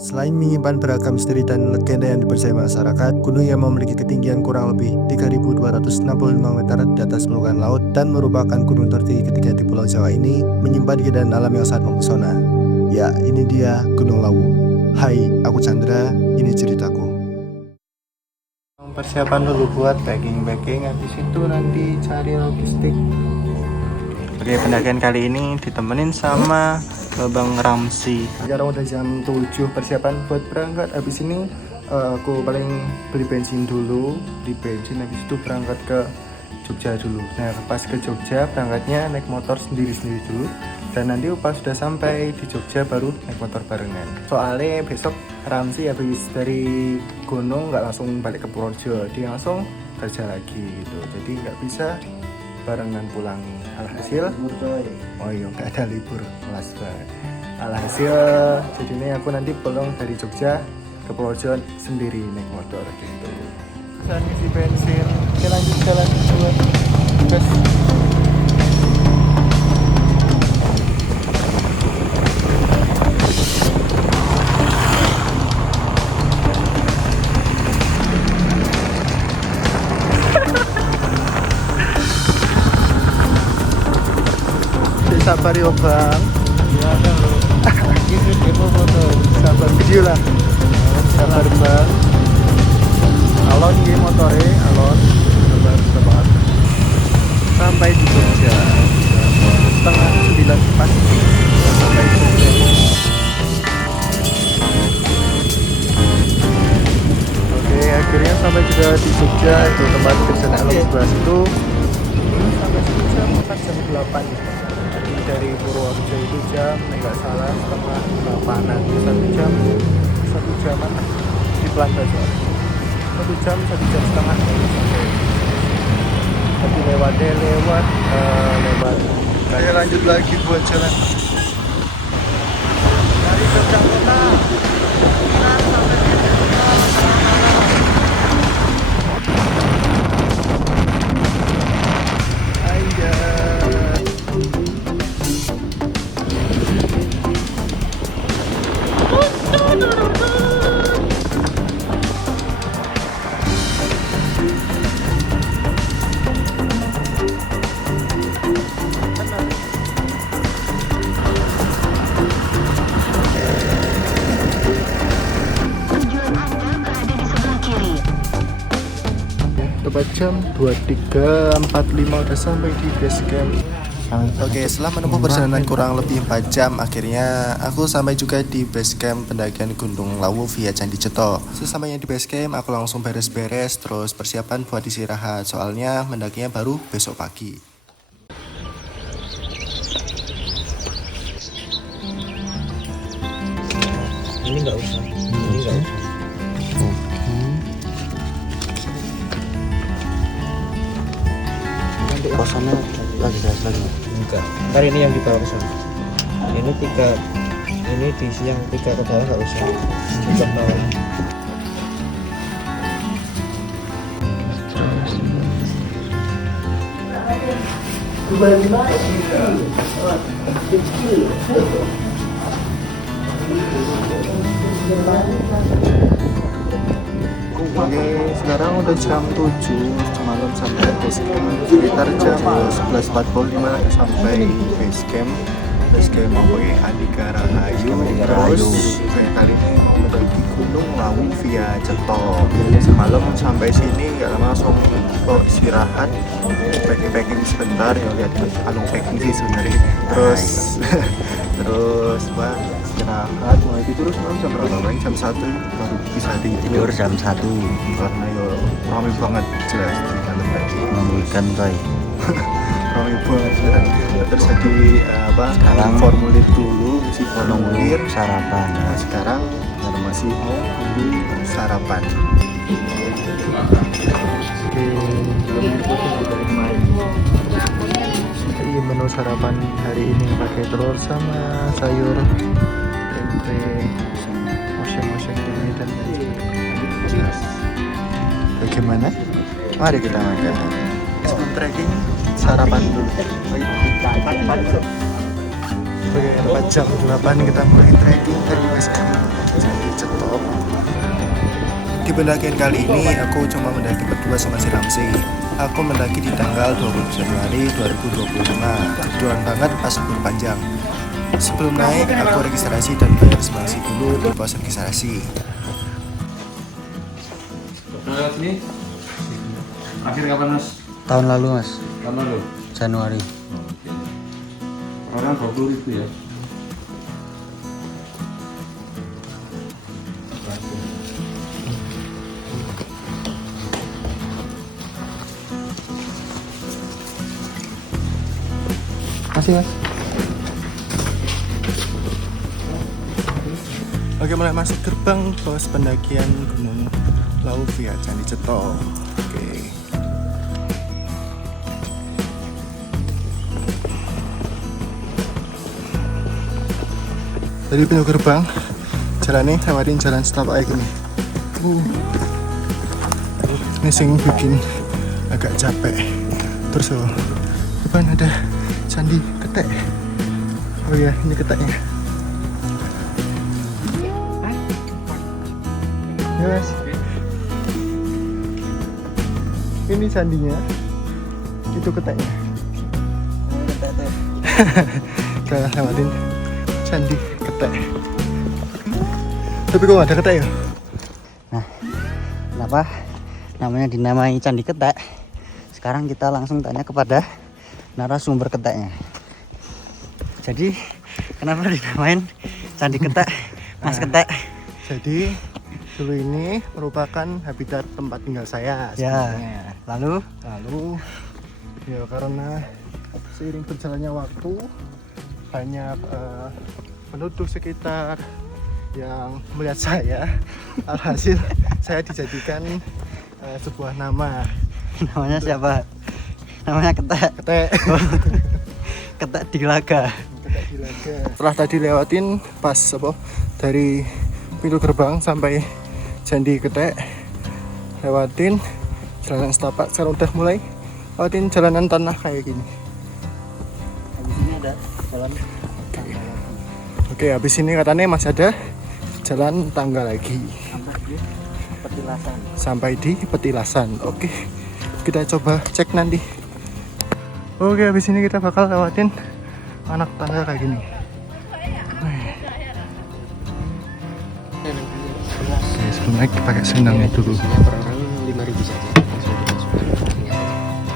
Selain menyimpan beragam misteri dan legenda yang dipercaya masyarakat, gunung yang memiliki ketinggian kurang lebih 3.265 meter di atas permukaan laut dan merupakan gunung tertinggi ketiga di Pulau Jawa ini menyimpan keindahan alam yang sangat mempesona. Ya, ini dia Gunung Lawu. Hai, aku Chandra, ini ceritaku. Persiapan dulu buat packing, habis itu nanti cari logistik. Oke, pendakian kali ini ditemenin sama Bang Ramsi. Sekarang udah jam 7, persiapan buat berangkat. Habis ini aku paling beli bensin dulu, di bensin, habis itu berangkat ke Jogja dulu. Nah, pas ke Jogja berangkatnya naik motor sendiri-sendiri dulu. Dan nanti pas sudah sampai di Jogja baru naik motor barengan. Soalnya besok Ramsi habis dari gunung nggak langsung balik ke Purworejo, dia langsung kerja lagi gitu. Jadi nggak bisa barengan pulang. Alhasil oh iya nggak ada libur kelas banget. Alhasil jadi ini aku nanti pulang dari Jogja ke Purworejo sendiri naik motor gitu. Dan isi bensin. Oke, lanjut jalan buat gas. Sabar yo bang. Ya kan lo. Ini demo foto. Sabar video lah. Sabar bang. Alon ini motore, alon. Sabar. Sampai di Jogja. 8:30 pas. Sampai di Jogja. Oke, akhirnya sampai juga di Jogja. Itu tempat kerjaan alon sebelah situ. Sampai Jogja sekitar jam 8. Dari Purworejo itu jam, nggak salah setengah 8-an, 1 jaman di Pelantas, 1 jam setengah sampai. Tapi lewat. Saya lanjut lagi buat jalan dari Jogja kota. Tepat jam 23.45 udah sampai di base camp. Oke, setelah menempuh perjalanan kurang lebih 4 jam, akhirnya aku sampai juga di base camp pendakian Gunung Lawu via Candi Ceto. Sesampainya di base camp, aku langsung beres-beres, terus persiapan buat istirahat, soalnya mendakinya baru besok pagi. Ini nggak usah. Kosannya lagi gas lagi. Enggak. Ntar ini yang dibawa ke sana. Ini 3. Ini diisi yang 3 ke bawah nggak usah. Ke bawah. Oke, sekarang udah jam 7 malam sampai base camp. Sekitar jam 11.45 sampai base camp. Base camp mempunyai Andika Rahayu. Terus kayak kali ini mendaki Gunung Lawu via Ceto. Semalam sampai sini nggak lama langsung kok istirahat, packing sebentar ya, lihat kalung packing sih sebenarnya. Terus istirahat, mulai tidur semalam jam berapa? Paling jam 1 baru bisa Tidur jam 1 karena ya ramai banget jelas di dalam tadi. Memulihkan coy. Ramai banget jelas. Terus tadi sekarang formulir dulu, isi formulir sarapan. Nah, sekarang masih mau nunggu sarapan. Oke, dari kemarin. Jadi menu sarapan hari ini pakai telur sama sayur tempe, oseng-oseng ini dan jelas. Bagaimana? Mari kita makan. Sebelum trekking, sarapan dulu. Oke, tepat jam 8 kita mulai trekking dari base camp. pendakian kali ini aku cuma mendaki berdua sama si Ramzi. Aku mendaki di tanggal 20 Januari 2025. Kebetulan banget pas libur panjang. Sebelum naik, aku registrasi dan bayar spasi dulu di pos registrasi. Lewat sini. Akhir kapan mas? Tahun lalu mas, Tahun lalu. Januari. Orang 20.000 ya. Masih mas. Oke, mulai masuk gerbang pos pendakian Gunung Lawu via Candi Ceto. Oke. Dari pintu gerbang, jalannya lewatin jalan setapak kayak gini. Ini sing bikin agak capek. Terus depan ada Candi Ketek. Oh iya, ini keteknya. Ya mas. Ini candinya. Itu keteknya. Kita lewatin Candi Ketek. Tapi kok gak ada ketek ya? Nah, kenapa namanya dinamai Candi Ketek? Sekarang kita langsung tanya kepada narasumber keteknya. Jadi, kenapa dinamain Candi Ketek, Mas Ketek? Jadi, dulu ini merupakan habitat tempat tinggal saya Ya, sebenarnya. Lalu, ya karena seiring berjalannya waktu, banyak penduduk sekitar yang melihat saya. Alhasil saya dijadikan sebuah nama. Namanya siapa? Namanya Ketek. Ketek. Ketek di Laga. Ketek di Laga. Setelah tadi lewatin pas dari pintu gerbang sampai Candi Ketek, lewatin jalanan setapak. Sekarang udah mulai lewatin jalanan tanah kayak gini. Habis ini ada jalan. Oke, habis ini katanya masih ada jalan tangga lagi Petilasan. sampai di Petilasan. Oke, kita coba cek nanti. Oke, habis ini kita bakal lewatin anak tangga kayak gini. Oke, sebelum naik pakai sendangnya dulu. Per orang 5.000 saja.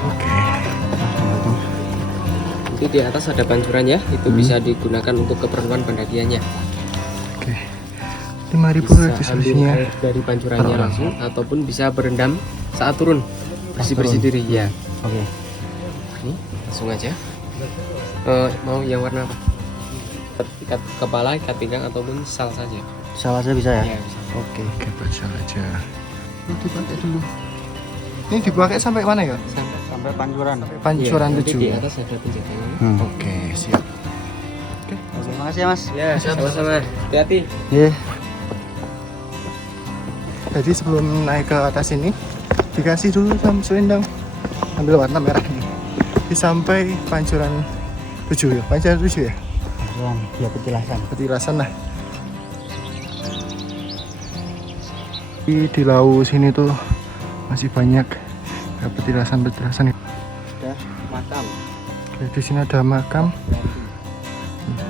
Oke. Nanti di atas ada pancurannya, itu bisa digunakan untuk keperluan pendakiannya. Oke. 5.000 Bisa ambil registrasinya. air dari pancurannya langsung, ataupun bisa berendam saat turun, bersih-bersih diri ya. Oke. Ini langsung aja. Mau yang warna apa? Ikat kepala, ikat pinggang, ataupun sal saja. Salah saya bisa ya? Ya, bisa. Oke. Oke, baca aja. Ini dipakai dulu. Ini dipakai sampai mana ya? Sampai pancuran. Pancuran Iya, nanti 7. di atas ada penjaganya. Oke, siap. Terima kasih ya Mas. Ya, sama-sama. Hati-hati. Iya. Jadi sebelum naik ke atas ini dikasih dulu sama selendang, ambil warna merah ini. Sampai pancuran 7 ya, pancuran 7 ya. Pancuran, ya petilasan. Petilasan lah. Di laut sini tuh masih banyak petilasan-petilasan. Ada makam. Oke, di sini ada makam.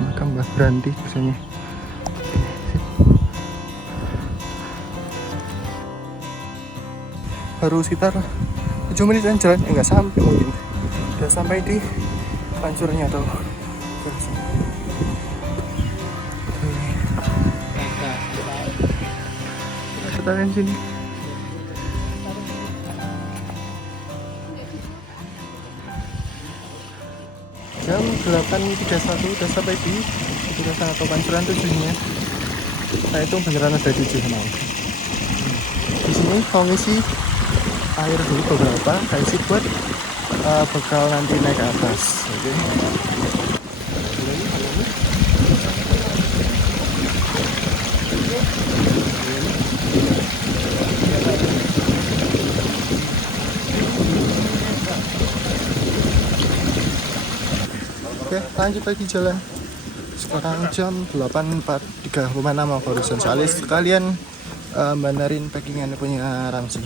Makam Mbah Branti biasanya. Baru sekitar 7 menitan jalan, enggak sampai mungkin. Udah sampai di pancurannya tuh. Kita lihat sini. Jam 8.31 udah sampai di petilasan atau pancuran 7-nya. Saya hitung beneran ada 7 semua. Di sini mau ngisi air dulu beberapa, saya isi buat bekal nanti naik ke atas. Oke. Oke, lanjut lagi jalan. Sekarang jam 8.36 barusan soalnya sekalian benerin packingannya punya Ramsi.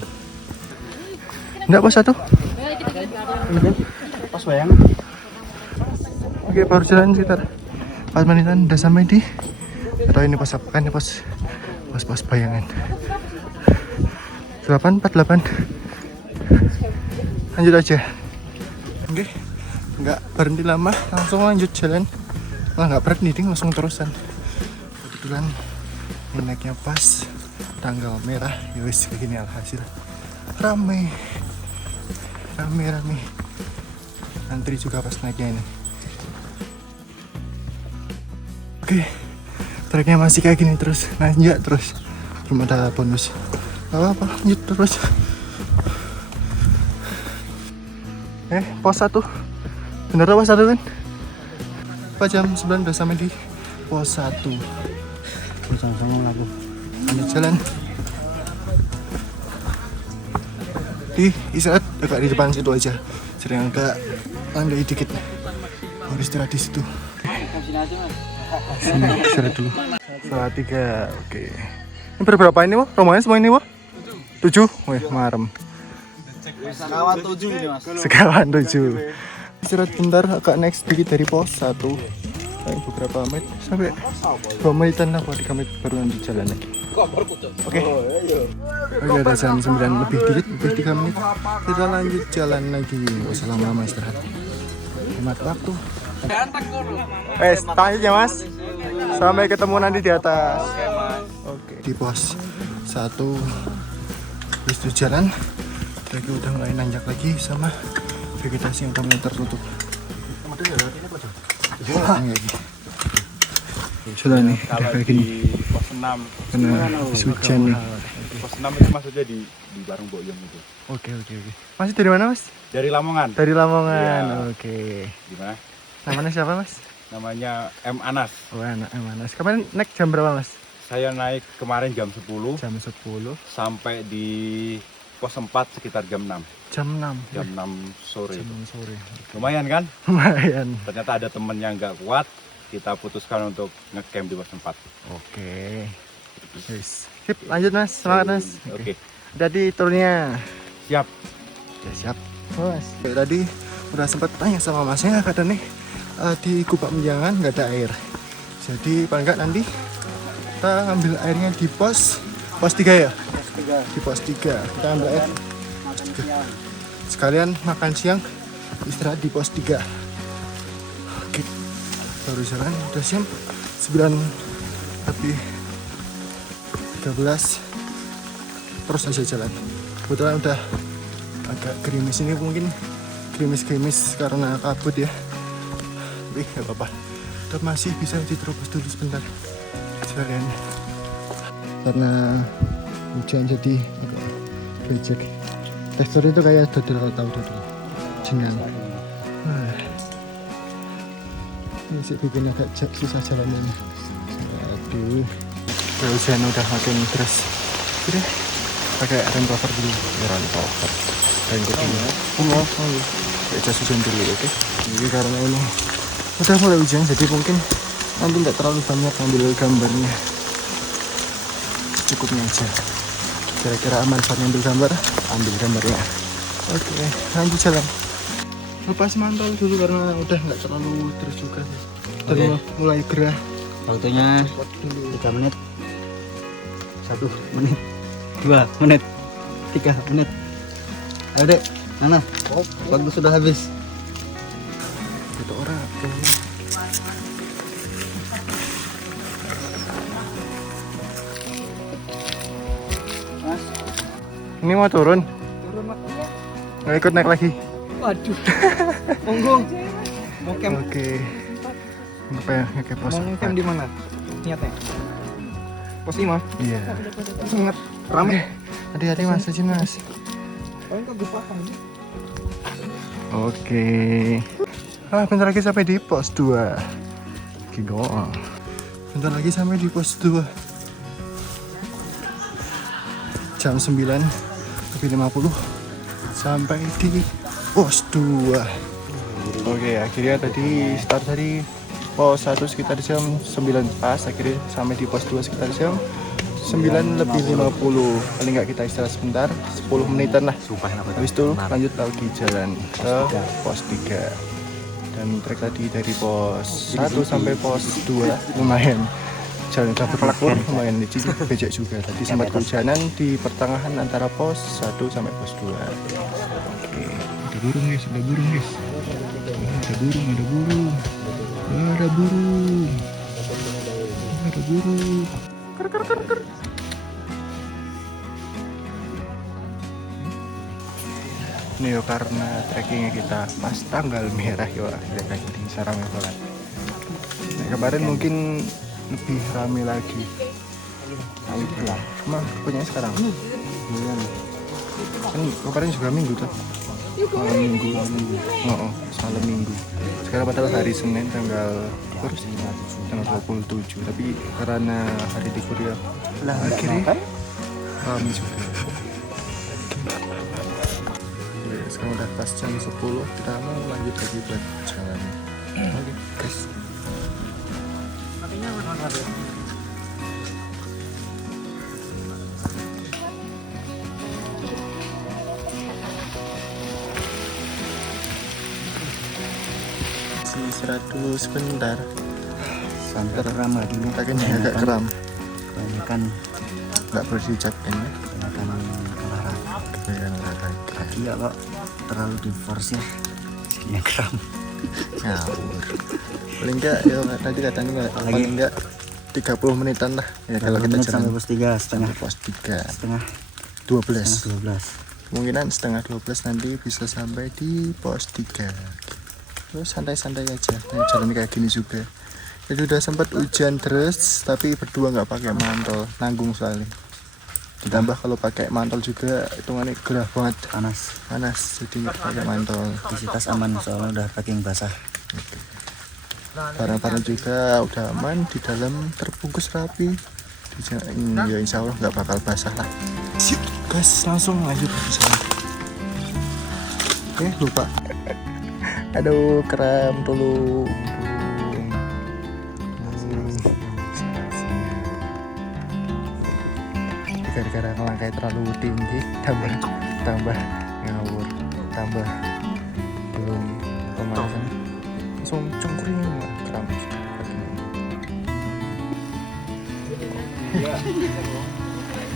Enggak pos 1? Pas bayang. Oke, baru jalan sekitar 4 menitan udah sampai di, atau ini pos apa kan, ini pos bayangan 848. Lanjut aja. Oke, nggak berhenti lama, langsung lanjut jalan. Nggak berhenti ding, langsung terusan. Kebetulan naiknya pas tanggal merah, yowis begini alhasil rame. Antri juga pas naiknya ini. Oke, treknya masih kayak gini terus, nanjak terus, belum ada bonus. Gak apa-apa, lanjut terus. Pos 1. Bener tuh pos 1 kan? Jam 9 udah sampai di pos 1. Sama lagu. Lanjut jalan. Di istirahat agak di depan situ aja. Sering agak landai dikit. Harus istirahat di situ. Sini istirahat dulu. Saat 3, oke. Ini berapa ini, Wah? Rombongan semua ini, Wah? 7? Wih, marem. Sekawan 7 ini mas. Sekawan 7. Istirahat bentar, agak next dikit dari pos 1. Beberapa menit sampai 2 menitan lah, 3 menit baru nanti jalan lagi. Oke. Udah jam 9 lebih dikit, lebih 3 menit. Kita lanjut jalan lagi. Gak usah lama-lama istirahat. Hemat waktu. Lanjut ya mas. Sampai ketemu nanti di atas. Oke. Di pos 1 habis itu jalan. Lagi udah mulai nanjak lagi sama vegetasi yang kami tertutup. Sudah nih, udah kayak gini. Pos 6 Kena hujan nih. pos 6 itu maksudnya di Barung Boyong itu. Oke. Masih dari mana mas? Dari Lamongan. Dari Lamongan. Iya. Oke. Gimana? Namanya siapa mas? Namanya M Anas. Oh anak Manas. Kemarin naik jam berapa mas? Saya naik kemarin jam 10 Jam 10. sampai di pos 4 sekitar jam 6. Jam 6. Jam 6 sore. Jam 6 sore. Lumayan kan? Lumayan. Ternyata ada temen yang nggak kuat. Kita putuskan untuk ngecamp di pos 4. Oke. Yes. Sip, lanjut mas. Semangat mas. Oke. Jadi turnya. Siap. Ya siap. Mas. Tadi udah sempat tanya sama masnya, kata nih di Kubak Menjangan nggak ada air. Jadi paling nggak nanti kita ambil airnya di pos 3 ya. Di pos 3 kita ambil air. Sekalian makan siang, istirahat di pos 3. Oke. Baru jalan udah siang 9 lebih 13. Terus aja jalan. Kebetulan udah agak gerimis, ini mungkin gerimis karena kabut ya. Tapi gak apa-apa, tetap masih bisa diterobos dulu sebentar sekalian. Karena hujan jadi agak becek. Tekstur itu kayak dodol, tahu dodol jenang. Ini sih bikin agak susah jalannya. Aduh, hujan udah makin deras. Udah pakai rain cover dulu, rain cover. Raincoat dulu. Kayak jas hujan dulu, oke? Jadi karena ini udah mulai hujan, jadi mungkin nanti nggak terlalu banyak ambil gambarnya. Cukupnya aja. Kira-kira aman saat ambil gambarnya. Oke, lanjut jalan. Lepas mantel dulu karena udah nggak terlalu terus juga. Udah mulai gerah. Waktunya Dulu. 3 menit. 1 menit. 2 menit. 3 menit. Ayo dek, mana? Waktu sudah habis. Itu orang. Mas, Ini mau turun? turun mas. Nggak ikut naik lagi? Waduh. Monggo. Mau camp. Oke. Apa ya? Kayak pos. Mau camp di mana? Niatnya. Pos 5. Iya. Sangat rame. Hati-hati mas, izin mas. Paling kegupakan. Oke. Bentar lagi sampai di pos 2. Gigo. Bentar lagi sampai di pos 2. Jam 9:50 sampai di pos 2. Oke, akhirnya tadi start dari pos 1 sekitar jam 9 pas, akhirnya sampai di pos 2 sekitar jam 9:50. Paling nggak kita istirahat sebentar, 10 menitan lah. Habis itu lanjut lagi jalan ke pos 3. Dan trek tadi dari pos 1 sampai pos 2 lumayan. Jalan dapur lumayan licin, becek juga. Tadi sempat kehujanan di pertengahan antara pos 1 sampai pos 2. Oke, ada burung guys, ada burung guys. Ada burung, ada burung. Ada burung. Ada burung. Ini yo karena trekkingnya kita pas tanggal merah yo akhirnya trekking sarang banget. Nah, kemarin mungkin lebih rame lagi. Emang punya sekarang? Kan kemarin juga minggu tuh. Malam minggu. Oh, malam minggu. Sekarang padahal hari Senin tanggal 27, tapi karena hari libur ya akhirnya rame juga. Sekarang udah pas jam 10, kita mau lanjut lagi buat jalan. Oke guys. Istirahat dulu sebentar. Santai ramah dulu. Kakinya agak kram. Kebanyakan Nggak perlu diucapkan ya. kebanyakan olahraga. Kaki ya kok terlalu diforsir. Yang kram. Ngawur. Paling enggak ya tadi katanya nggak paling enggak 30 menitan lah ya kalau kita jalan sampai pos 3 setengah. pos 3 Setengah 12. 12. Kemungkinan setengah 12 nanti bisa sampai di pos 3. Terus santai-santai aja. Nah, jalan kayak gini juga. Jadi udah sempat hujan terus, tapi berdua nggak pakai mantel, nanggung soalnya. Ditambah kalau pakai mantel juga hitungannya gerah banget, panas. Jadi nggak pakai mantel. Isi tas aman soalnya udah packing basah. Barang-barang juga udah aman, di dalam terbungkus rapi. Ya insya Allah nggak bakal basah lah. Sip, guys, langsung lanjut ke sana. Lupa. Aduh, kram dulu. Gara-gara ngelangkai terlalu tinggi, tambah ngawur, tambah belum pemanasan, langsung cungkring kram.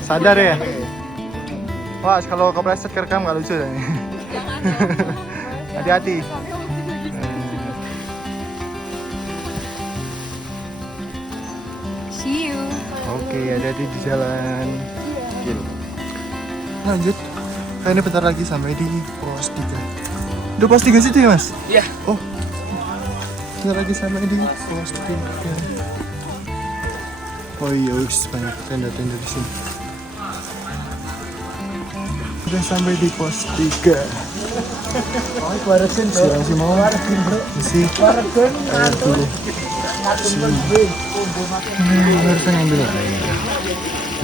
Sadar ya? Wah, kalau kepleset kerekam nggak lucu deh. Hati-hati. See you. Oke, hati-hati di jalan. Lanjut. Ini bentar lagi sampai di pos 3. Udah pos 3 situ ya, Mas? Iya. Oh. Bentar lagi sampai di pos 3. Oh iya, banyak tenda-tenda di sini. Udah sampai di pos 3. Masih mau isi air dulu. Harusnya ngambil air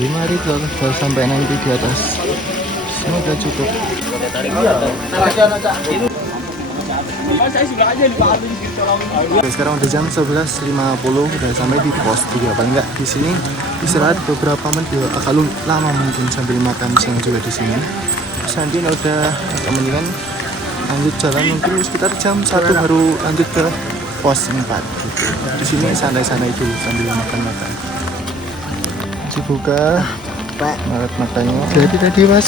5 liter kalau sampai nanti di atas. Semoga cukup. Sekarang udah jam 11.50, udah sampai di pos 3. Paling nggak di sini istirahat beberapa menit, agak lama mungkin sambil makan siang juga di sini. Terus nanti udah agak mendingan lanjut jalan, mungkin sekitar jam 1 baru lanjut ke pos 4 gitu. Di sini santai-santai dulu sambil makan-makan. Masih buka makannya. Jadi tadi pas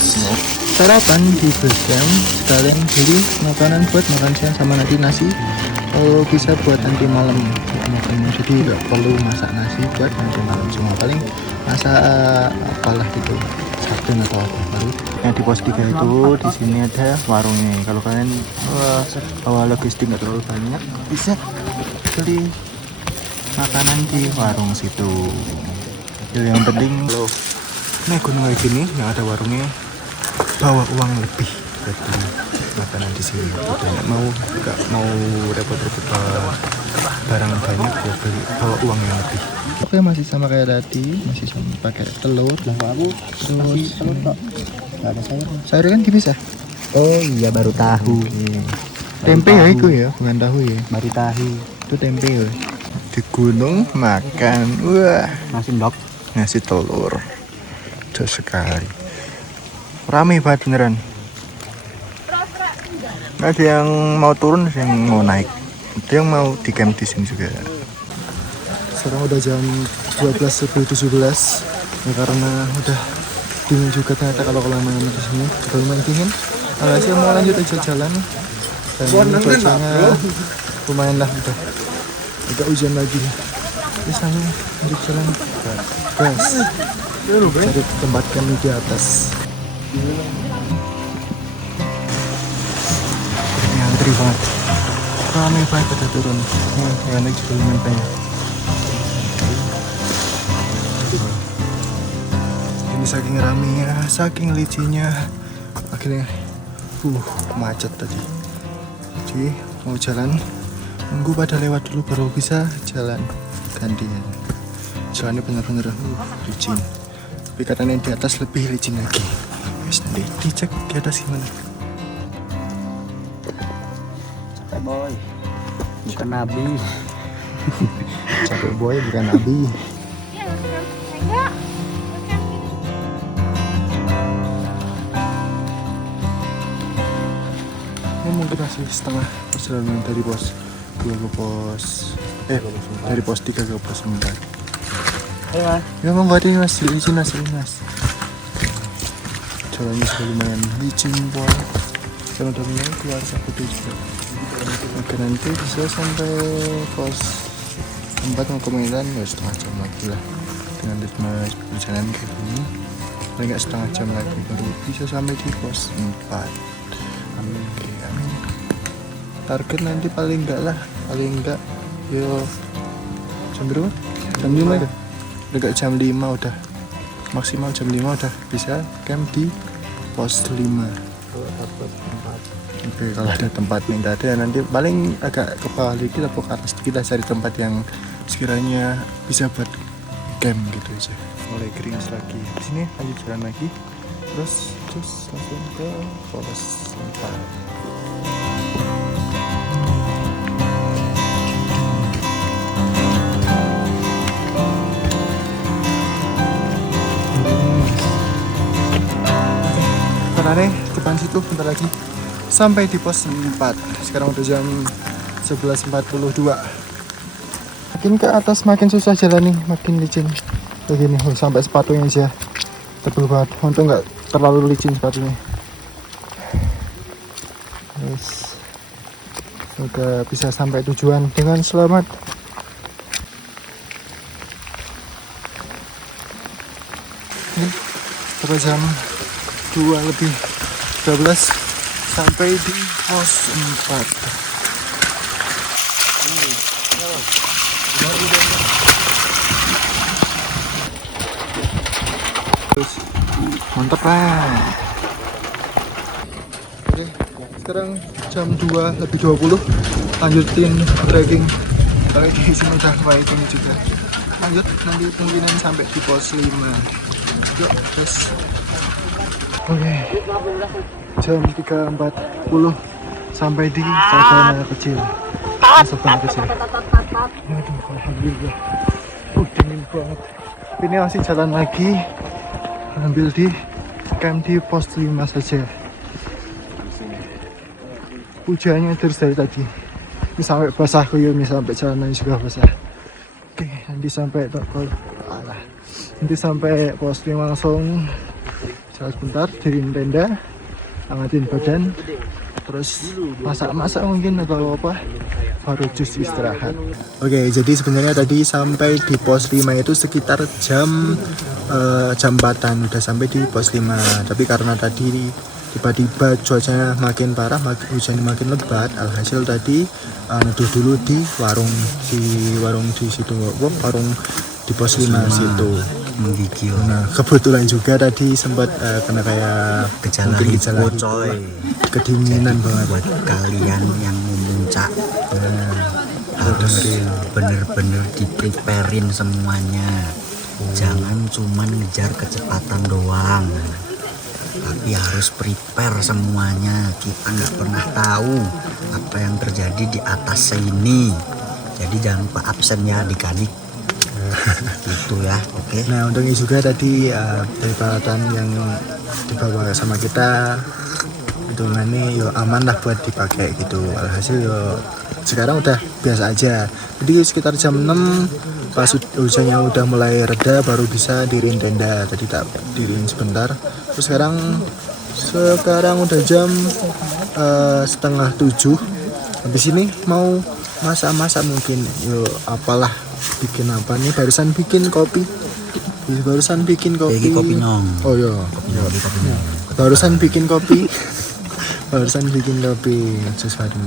sarapan di Besem sekalian beli makanan buat makan siang sama nanti nasi. Kalau bisa buat nanti malam makan, jadi nggak perlu masak nasi buat nanti malam semua. Paling masak apalah gitu, sarden atau apa baru. Yang di pos 3 itu di sini ada warungnya. Kalau kalian bawa logistik nggak terlalu banyak, bisa beli makanan di warung situ. Yang penting kalau naik gunung kayak gini yang ada warungnya, bawa uang lebih buat beli makanan di sini. Tidak mau repot-repot bawa barang banyak, ya beli bawa uang yang lebih. Oke, masih sama kayak tadi, masih sama pakai telur. Terus telur kok nggak ada sayur. Sayur kan dipisah. Oh iya, baru tahu. Tempe ya itu ya, bukan tahu ya. Baru tahu. Itu tempe ya. Di gunung makan, wah, Nasi ndok. nasi telur. sesekali. Rame banget beneran. Nggak ada yang mau turun, ada yang mau naik, ada yang mau di camp di sini juga. Sekarang udah jam 12:17 ya, karena udah dingin juga ternyata kalau lama-lama di sini udah lumayan dingin. Alhasil mau lanjut aja jalan dan cuacanya lumayan lah, udah agak hujan lagi. Terus lanjut jalan gas cari tempat kami di atas. Ini antri banget, ramai banget pada turun. Yang naik juga lumayan banyak. Ini saking ramenya, saking licinya, akhirnya macet tadi. Jadi mau jalan, nunggu pada lewat dulu baru bisa jalan gantian. Jalannya bener-bener licin. Tapi katanya di atas lebih licin lagi. Wis nanti dicek di atas gimana. Capek boy, bukan nabi. Capek boy bukan nabi. Ini mungkin masih setengah perjalanan dari pos 2 ke pos dari pos 3 ke pos 4. Ayo mas. Ya mau nggak ada mas, licin mas, jalannya sudah lumayan licin boy. Kan udah mulai keluar satu juga. Oke, nanti bisa sampai pos 4 mau ke Medan ya setengah jam lagi lah. Dengan ritme perjalanan kayak gini, paling nggak setengah jam lagi baru bisa sampai di pos 4. Oke, amin. Target nanti paling enggak yo jam berapa? Jam 5 ya? Dekat jam 5 udah maksimal jam 5 udah bisa camp di pos 5. Oke, kalau ada tempat yang tidak ada nanti paling agak ke bawah dikit atau ke atas kita cari tempat yang sekiranya bisa buat camp gitu aja. Mulai gerimis lagi di sini, lanjut jalan lagi terus langsung ke pos 4. Nih depan situ bentar lagi sampai di pos 4. Sekarang udah jam 11.42. Makin ke atas makin susah jalan nih, makin licin begini. Sampai sepatunya aja tebel banget. Untung nggak terlalu licin sepatunya. Yes. Udah bisa sampai tujuan dengan selamat. Berapa jam? 2:12 sampai di pos 4. Terus mantap lah. Oke, sekarang jam 2:20 lanjutin trekking. Kalau di sini udah baik ini juga. Lanjut nanti kemungkinan sampai di pos 5. Yuk, terus. Oke, jam 3:40 sampai di savana kecil. Savana kecil. Aduh, alhamdulillah. Dingin banget. Ini masih jalan lagi. Ambil di camp di pos 5 saja. Hujannya terus dari tadi. Ini sampai basah kuyup nih, sampai jalanannya juga basah. Oke, nanti sampai nanti sampai pos 5 langsung jalan sebentar, diriin tenda, hangatin badan, terus masak-masak mungkin atau apa, baru just istirahat. Oke, jadi sebenarnya tadi sampai di pos 5 itu sekitar jam 4-an udah sampai di pos 5. Tapi karena tadi tiba-tiba cuacanya makin parah, hujan makin lebat, alhasil tadi neduh dulu di warung di situ, warung di pos 5 situ menggigil. Nah, kebetulan juga tadi sempat kena kayak gejala coy, kedinginan banget buat kalian yang memuncak. Harus bener-bener di-preparein semuanya. Jangan cuman ngejar kecepatan doang, tapi harus prepare semuanya. Kita nggak pernah tahu apa yang terjadi di atas sini. Jadi jangan lupa absen ya adik-adik. Itu ya, oke. Nah untungnya juga tadi dari peralatan yang dibawa sama kita hitungannya yo aman lah buat dipakai gitu. Alhasil yo sekarang udah biasa aja. Jadi sekitar jam 6 pas hujannya udah mulai reda baru bisa diriin tenda. Tadi tak diriin sebentar. Terus sekarang udah jam setengah 7. Habis ini mau masak-masak mungkin yo apalah bikin apa nih, barusan bikin kopi. Lagi kopi nyong. Oh iya, Kopi nyong. barusan bikin kopi. Sesuatu.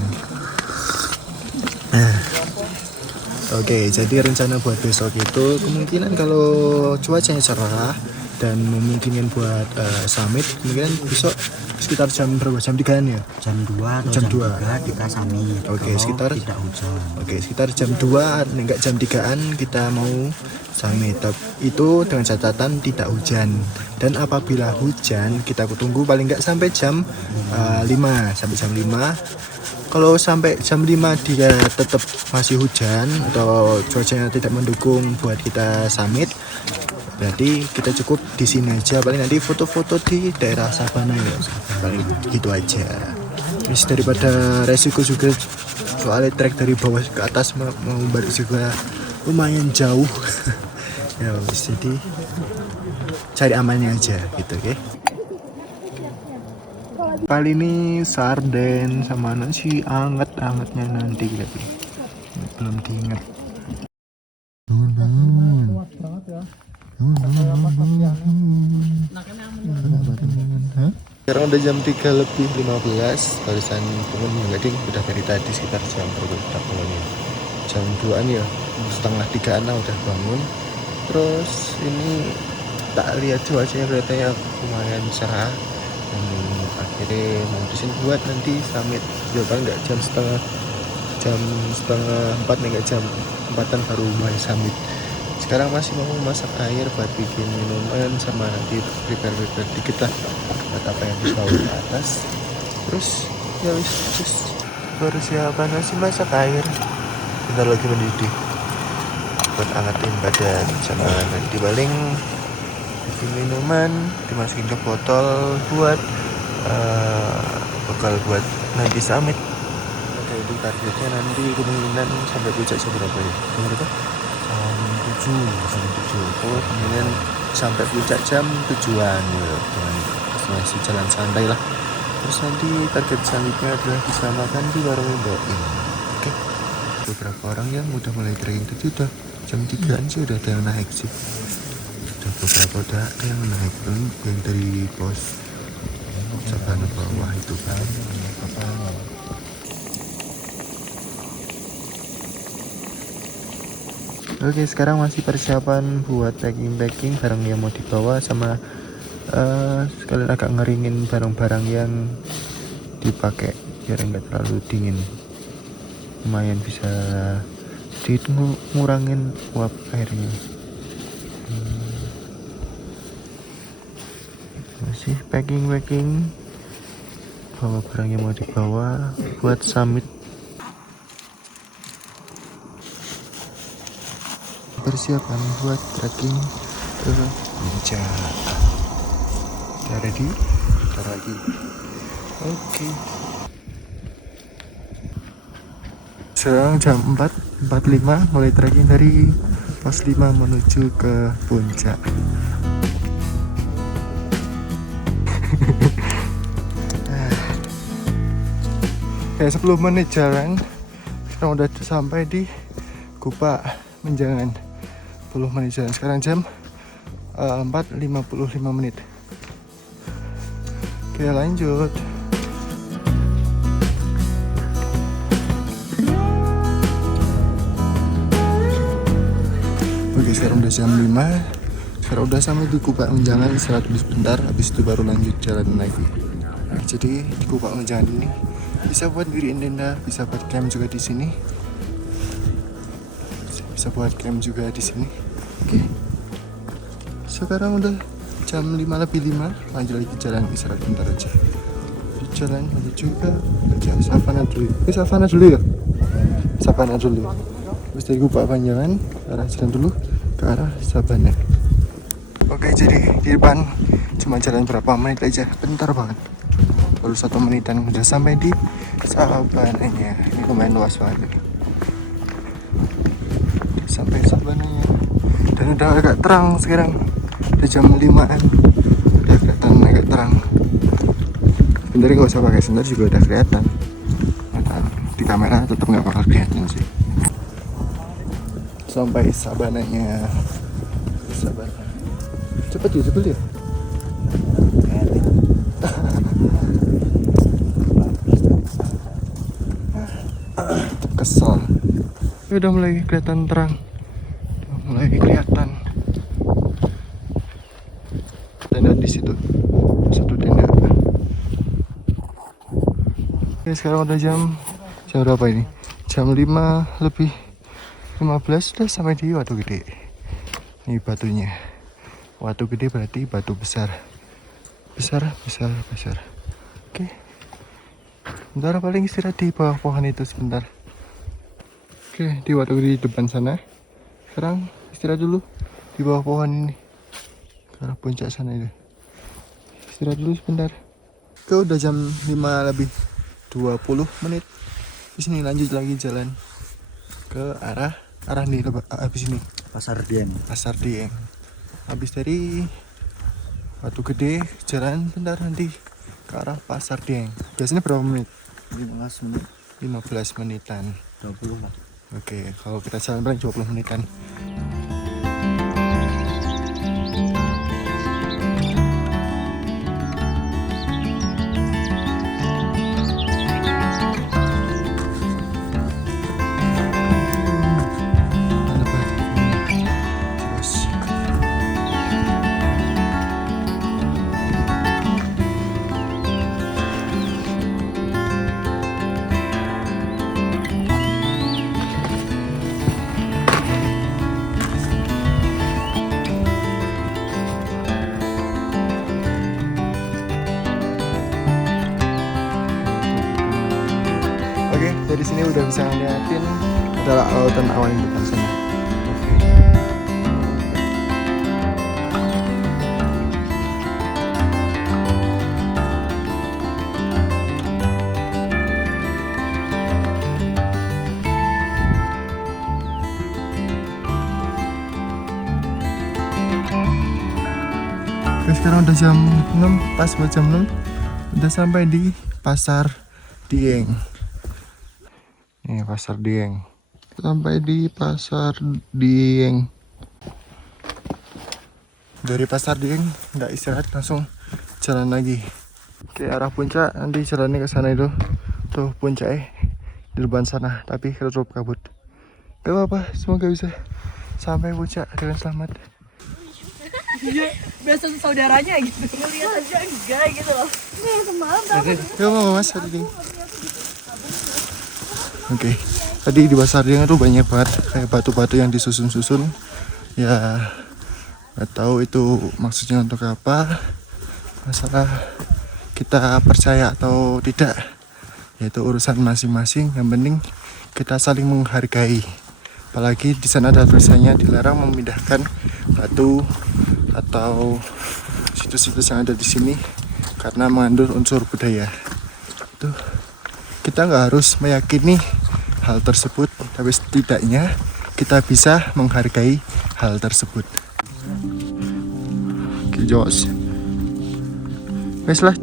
Oke, jadi rencana buat besok itu kemungkinan kalau cuacanya cerah dan memungkinkan buat summit, kemungkinan besok sekitar jam berapa? Jam 3-an ya? Jam 2 atau Jam jam 2. 3 kita summit. Oke, Kalau sekitar tidak hujan. Oke, sekitar jam 2, enggak jam 3-an kita mau summit. Itu dengan catatan tidak hujan. Dan apabila hujan, kita tunggu paling enggak sampai jam 5. Sampai jam 5. Kalau sampai jam 5 dia tetap masih hujan atau cuacanya tidak mendukung buat kita summit, berarti kita cukup di sini aja. Paling nanti foto-foto di daerah Sabana ya. Paling gitu aja. Mis daripada resiko juga, soalnya trek dari bawah ke atas mau balik juga lumayan jauh. Ya wis, jadi cari amannya aja gitu, oke. Kali ini sarden sama nasi anget-angetnya nanti gitu. Belum diinget. Sekarang udah jam 3:15. Barusan bangun ngading udah dari tadi sekitar jam berapa kita bangunnya? Jam 2-an ya, setengah 3-an lah udah bangun. Terus ini tak lihat cuacanya kelihatannya lumayan cerah. Akhirnya memutusin buat nanti summit ya paling nggak jam setengah 4 nih, nggak jam 4-an baru mulai summit. Sekarang masih mau masak air buat bikin minuman sama nanti prepare dikit lah buat apa yang dibawa ke atas. Terus ya wis, terus persiapan masih masak air, bentar lagi mendidih buat angetin badan sama nanti paling bikin minuman dimasukin ke botol buat bekal buat nanti summit. Oke, itu targetnya nanti kemungkinan sampai puncak jam berapa ya? Jam berapa? Jam 7. Oh, kemungkinan sampai puncak jam 7-an ya. Masih jalan santai lah. Terus nanti target selanjutnya adalah bisa makan di warung Mbak. Oke. Beberapa orang yang udah mulai trekking tadi udah jam 3-an sih udah ada yang naik sih. Beberapa udah ada yang naik yang dari pos Sabana bawah itu kan. Oke, sekarang masih persiapan buat packing barang yang mau dibawa sama sekalian agak ngeringin barang-barang yang dipakai biar nggak terlalu dingin. Lumayan bisa ngurangin uap airnya. Masih packing bawa barang yang mau dibawa buat summit. Persiapan buat trekking ke puncak. Udah ready? Bentar lagi. Oke. Sekarang jam 4:45 mulai trekking dari pos 5 menuju ke puncak. Kayak 10 menit jalan, sekarang udah sampai di Gupa Menjangan. 10 menit jalan, sekarang jam 4:55 menit. Oke, lanjut. Oke, sekarang udah jam 5. Sekarang udah sampai di Gupa Menjangan, istirahat dulu sebentar, habis itu baru lanjut jalan lagi. Jadi di Gupa Menjangan ini bisa buat diriin tenda, bisa buat camp juga di sini. Bisa buat camp juga di sini. Oke. Sekarang udah jam 5:05, lanjut lagi jalan, istirahat bentar aja. Di jalan menuju ke Savana dulu. Savana dulu ya. Savana dulu. Terus dari Gupa Panjangan arah jalan dulu ke arah Sabana. Oke, jadi di depan cuma jalan berapa menit aja, bentar banget. Baru 1 menitan udah sampai di Sabananya. Ini lumayan luas banget. Udah sampai Sabananya. Dan udah agak terang sekarang. Udah jam 5-an. Udah kelihatan agak terang. Sebenarnya nggak usah pakai senter juga udah kelihatan. Di kamera tetap nggak bakal kelihatan sih. Sampai Sabananya. Sabana. Cepet ya. Kesel. Udah mulai kelihatan terang. Udah mulai kelihatan. Tenda di situ. Satu tenda. Oke, sekarang udah jam berapa ini? Jam 5 lebih 15 sudah sampai di Watu Gede. Ini batunya. Watu Gede berarti batu besar. Besar. Oke. Bentar paling istirahat di bawah pohon itu sebentar. Oke, di Watu Gede di depan sana. Sekarang istirahat dulu di bawah pohon ini. Ke arah puncak sana itu. Istirahat dulu sebentar. Oke, udah jam 5 lebih 20 menit. Di sini lanjut lagi jalan ke arah nih habis ini Pasar Dieng. Pasar Dieng. Habis dari Watu Gede jalan bentar nanti ke arah Pasar Dieng. Biasanya berapa menit? 15 menit. 15 menitan. 20 lah. Oke, kalau kita jalan paling 20 menitan. Oke, dari sini udah bisa ngeliatin adalah lautan awan di depan sana. Oke, sekarang udah jam 6, pas buat jam 6 udah sampai di Pasar Dieng. Ini Pasar Dieng. Sampai di Pasar Dieng. Dari Pasar Dieng nggak istirahat, langsung jalan lagi ke arah puncak. Nanti jalannya ke sana itu. Tuh puncaknya di depan sana, tapi ketutup kabut. Gak apa-apa, semoga bisa sampai puncak dengan selamat. Iya, biasa saudaranya gitu. Ngeliat aja enggak gitu loh. Nih, semalam tau. Gak mau mas hari ini. Oke, tadi di Pasar Dieng itu banyak banget kayak batu-batu yang disusun-susun. Ya, nggak tahu itu maksudnya untuk apa. Masalah kita percaya atau tidak, yaitu urusan masing-masing. Yang penting kita saling menghargai. Apalagi di sana ada tulisannya dilarang memindahkan batu atau situs-situs yang ada di sini karena mengandung unsur budaya. Tuh. Kita nggak harus meyakini hal tersebut, tapi setidaknya kita bisa menghargai hal tersebut. Oke, Jos. Wes lah.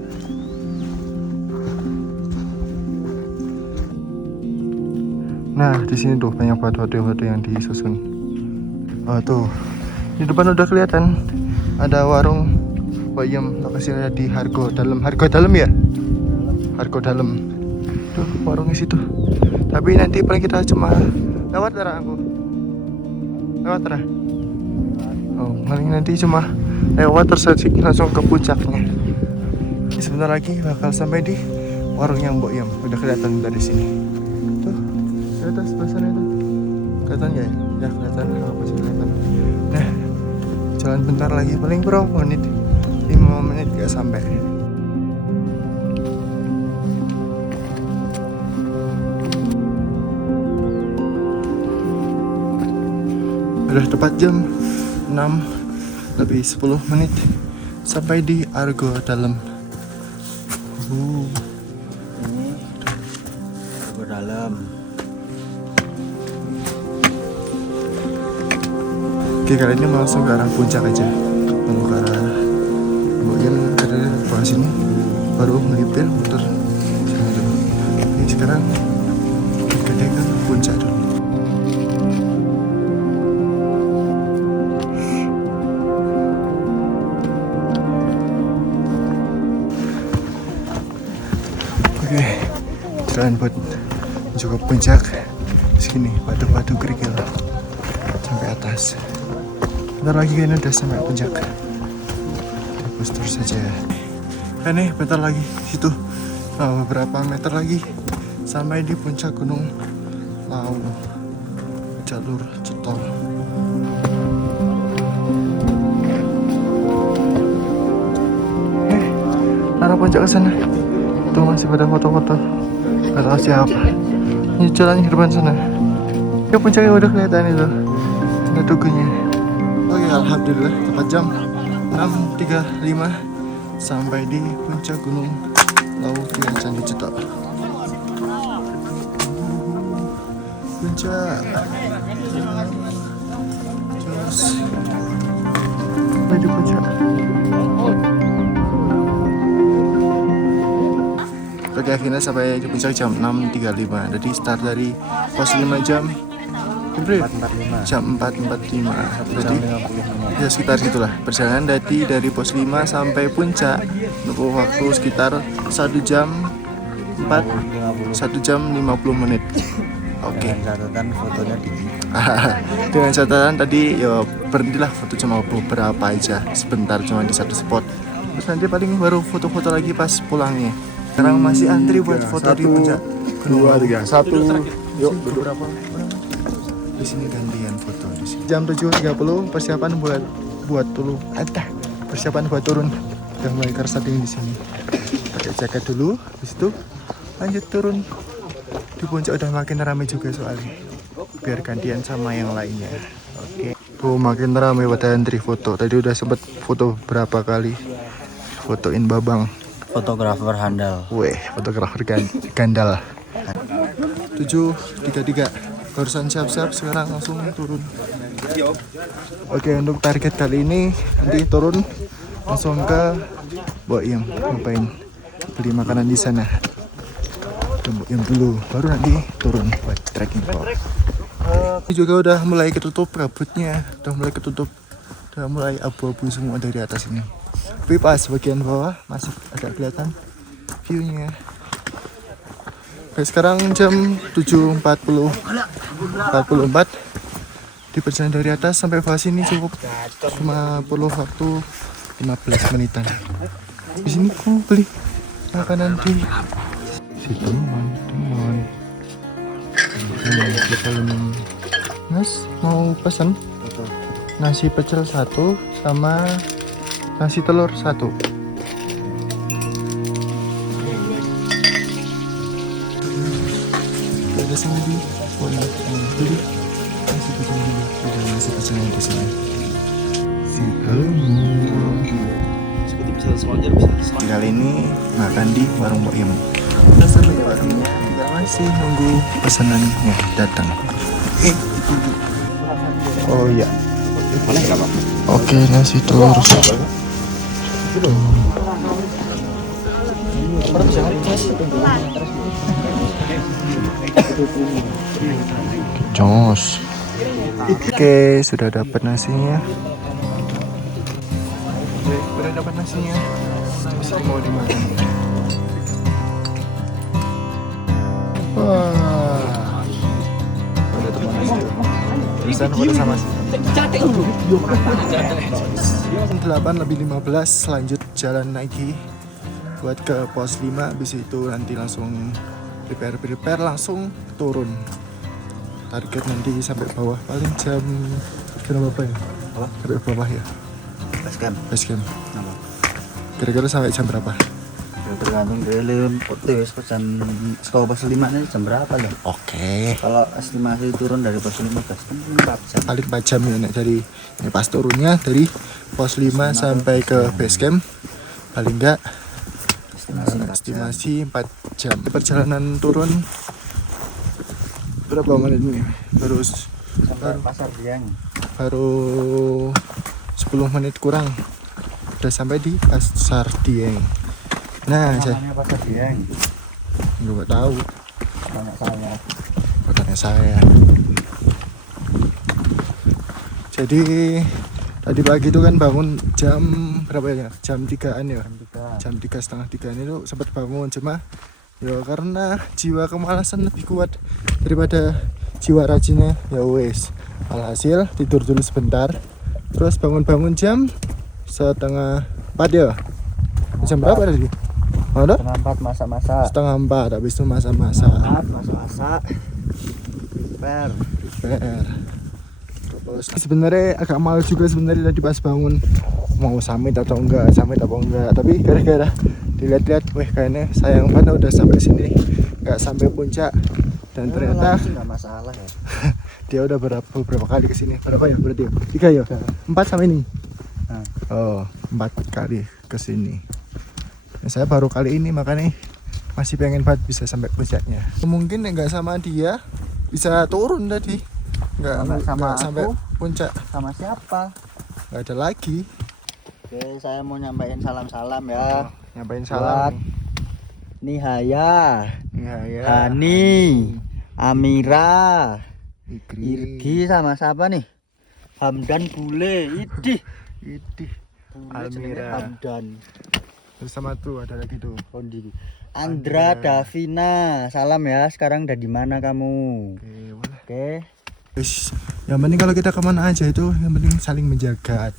Nah, di sini tuh banyak batu-batu yang disusun. Oh, tuh. Di depan udah kelihatan ada warung bayam, lokasinya di Hargo Dalam ya? Hargo Dalam. Tuh warungnya situ. Tapi nanti paling kita cuma lewat arah aku. Lewat arah. Oh, paling nanti cuma lewat terus langsung ke puncaknya. Sebentar lagi bakal sampai di warungnya Mbok Yam. Udah kelihatan dari sini. Tuh, di atas sebelah sana itu. Kelihatan nggak ya? Ya kelihatan. Apa sih kelihatan? Nah, jalan bentar lagi paling berapa menit? 5 menit gak sampai. Udah tepat jam 6 lebih 10 menit sampai di Argo Dalam. Argo Dalam. Oke, kali ini langsung ke arah puncak aja. Mau ke arah Boyan ada di bawah sini, baru melipir muter sana dulu. Oke, sekarang kita ke puncak dulu. Oke, jalan buat menuju ke puncak. Segini batu-batu kerikil sampai atas. Bentar lagi kayaknya udah sampai puncak. Terus terus saja. Ini bentar lagi situ. Beberapa meter lagi sampai di puncak Gunung Lau. Jalur Cetol. Arah puncak ke sana. Tuh masih pada foto-foto. Gak tahu siapa. Ini jalan ke depan sana. Ya puncaknya udah kelihatan itu. Tanda tugunya. Oke, alhamdulillah tepat jam 6.35 sampai di puncak Gunung Lau dengan Candi Cetok. Puncak. Terus sampai di puncak. Oke, akhirnya sampai di puncak jam 6.35. Jadi start dari pos 5 jam 445. jam 4.45. Jadi ya sekitar gitulah. Perjalanan dari pos 5 sampai puncak menempuh waktu sekitar 1 jam 50 menit. Oke. Dengan catatan fotonya tinggi. Dengan catatan tadi ya berhentilah foto cuma beberapa aja, sebentar cuma di satu spot. Terus nanti paling baru foto-foto lagi pas pulangnya. Sekarang masih antri buat foto di puncak. 2, 3, 1. Yuk, Beberapa orang di sini gantian foto di sini. Jam 7.30 persiapan buat turun. Persiapan buat turun. Udah mulai kersting di sini. Pakai jaket dulu, habis itu lanjut turun. Di puncak udah makin ramai juga soalnya. Biar gantian sama yang lainnya. Oke. Tuh makin ramai pada antri foto. Tadi udah sempet foto berapa kali. Fotoin Babang. Fotografer handal. Weh, fotografer gandal. 7.33. Barusan siap-siap, sekarang langsung turun. Oke, untuk target kali ini nanti turun langsung ke Boyem, ngapain beli makanan di sana. Ke Boyem dulu, baru nanti turun buat trekking vlog. Ini juga udah mulai ketutup kabutnya, udah mulai abu-abu semua dari atas ini. Tapi pas bagian bawah masih agak kelihatan view-nya. Oke, sekarang jam 7.44 di perjalanan dari atas sampai bawah sini cukup cuma perlu waktu 15 menitan. Di sini aku beli makanan di situ, teman-teman. Kita minum. Mas mau pesan nasi pecel 1 sama nasi telur 1. Ada sendiri, beli nasi pecel di sini. Si kali ini makan di warung Boyem. Udah sampai di warungnya, tinggal masih nunggu pesanannya datang. Oh iya. Oke, nasi telur. Jos. Oke, sudah dapat nasinya. Oke, sudah dapat nasinya. Masih mau dimakan. Wah. Ada teman nasi. Terusan foto sama sih. 8:15 lanjut jalan lagi buat ke pos 5. Habis itu nanti langsung prepare langsung turun. Target nanti sampai bawah paling jam berapa ya? Sampai bawah ya. Base camp. Nama. Kira-kira sampai jam berapa? Kira-kira tergantung dari foto ya. Sekolah pos 5 ini jam berapa loh? Oke. Kalau estimasi turun dari pos 15 kan 4 jam. Paling 4 jam ya Nek, dari ini pas turunnya dari pos 5 sampai ke base camp paling enggak estimasi 4 jam. Perjalanan turun berapa menit ini? Sampai pasar Dieng. Baru 10 menit kurang udah sampai di pasar Dieng. Nah, Namanya pasar Dieng. nggak tahu, Banyak saya. katanya saya. Jadi tadi pagi itu kan bangun jam berapa ya? Jam 3-an ya. Jam 2:30 itu sempat bangun, cuma ya karena jiwa kemalasan lebih kuat daripada jiwa rajinnya, ya wes. Alhasil tidur dulu sebentar, terus bangun-bangun jam 3:30 ya. Jam berapa tadi? Ada? 4 masak-masak. 3:30, habis itu masak-masak. Masak-masak. Prepare. Terus sebenarnya agak malu juga sebenarnya tadi pas bangun, mau summit atau enggak, tapi gara-gara dilihat-lihat, weh kayaknya sayang banget udah sampai sini nggak sampai puncak. Dan ternyata nggak masalah ya. dia udah beberapa kali kesini. Berapa ya berarti? 3 ya? 4 sampai ini. Oh, 4 kali kesini. Nah, saya baru kali ini makanya masih pengen banget bisa sampai puncaknya. Mungkin nggak sama dia bisa turun tadi, nggak sampai puncak. Sama siapa? Nggak ada lagi. Oke, saya mau nyampein salam-salam ya. Nyampain Buat salam. Nihaya, Ya, Hani, Amira, Igri. Irgi sama siapa nih? Hamdan Bule, idih. Bule Almira. jenenge Hamdan. Terus sama tuh ada lagi tuh. Kondi. Andra Davina, salam ya. Sekarang udah di mana kamu? Oke, boleh. Oke. Terus yang penting kalau kita kemana aja itu yang penting saling menjaga.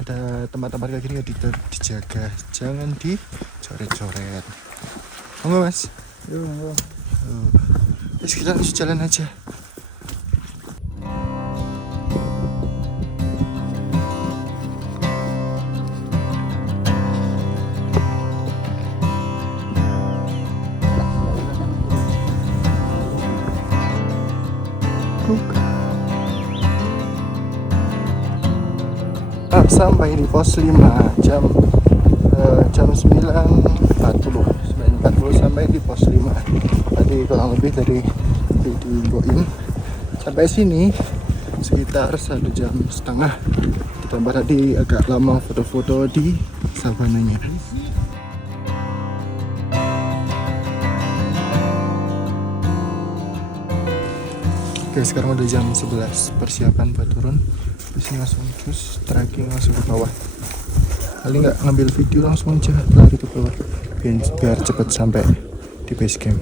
Ada tempat-tempat kayak gini ya dijaga, jangan dicoret-coret. Enggak mas? Yuk. Terus kita langsung jalan aja. Sampai di pos 5 jam 9.40 sampai di pos 5. Tadi kurang lebih dari Boim sampai sini sekitar 1,5 jam. Ditambah tadi agak lama foto-foto di savananya. Oke, sekarang udah jam 11, persiapan buat turun. Terus langsung cus trekking langsung ke bawah. Kali nggak ngambil video langsung aja lari ke bawah biar cepat sampai di base camp.